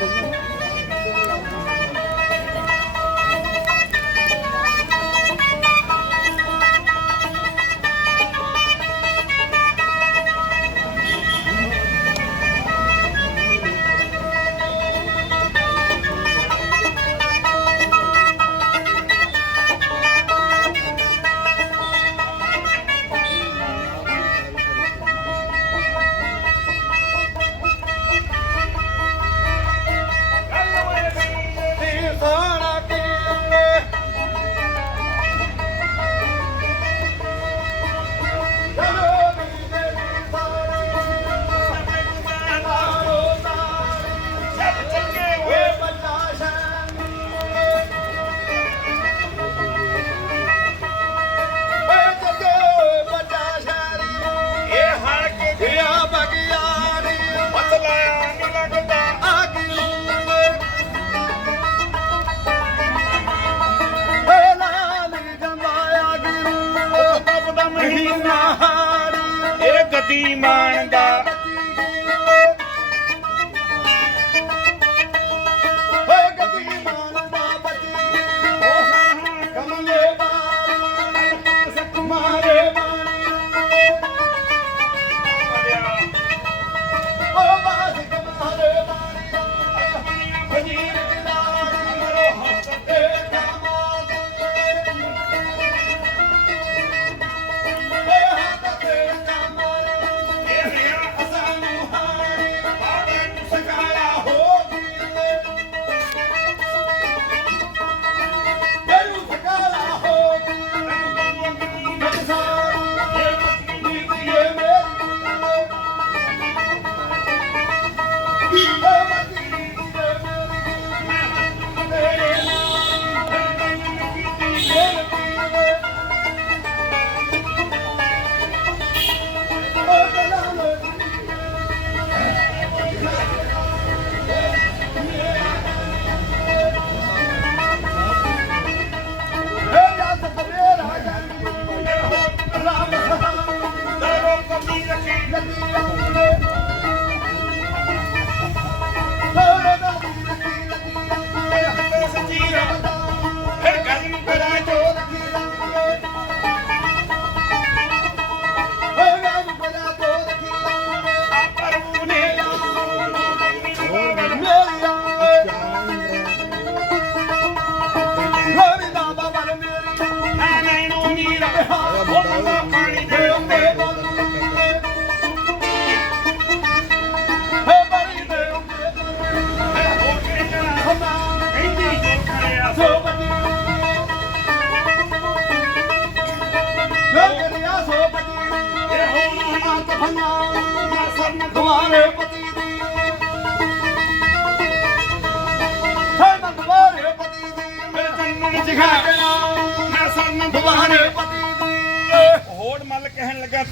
嗯 ਨਹੀਂ ਨਾਰੀ ਇਹ ਗਦੀ ਮਾਨ ਦਾ ਕਮਲੇ ਬਾਰ ਸਤਮਾਰ ਪਾਣੀ ਰਹਾ ਉਹ ਮੰਗਾ ਪਾਣੀ ਦੇ ਉੱਤੇ ਦੁਆਰੇ ਪਤੀ ਦੀ ਹੈ ਦੁਆਰੇ ਪਤੀ ਦੀ ਮੇਰੇ ਤਨ ਨੂੰ ਜਗਾ गल कह लगा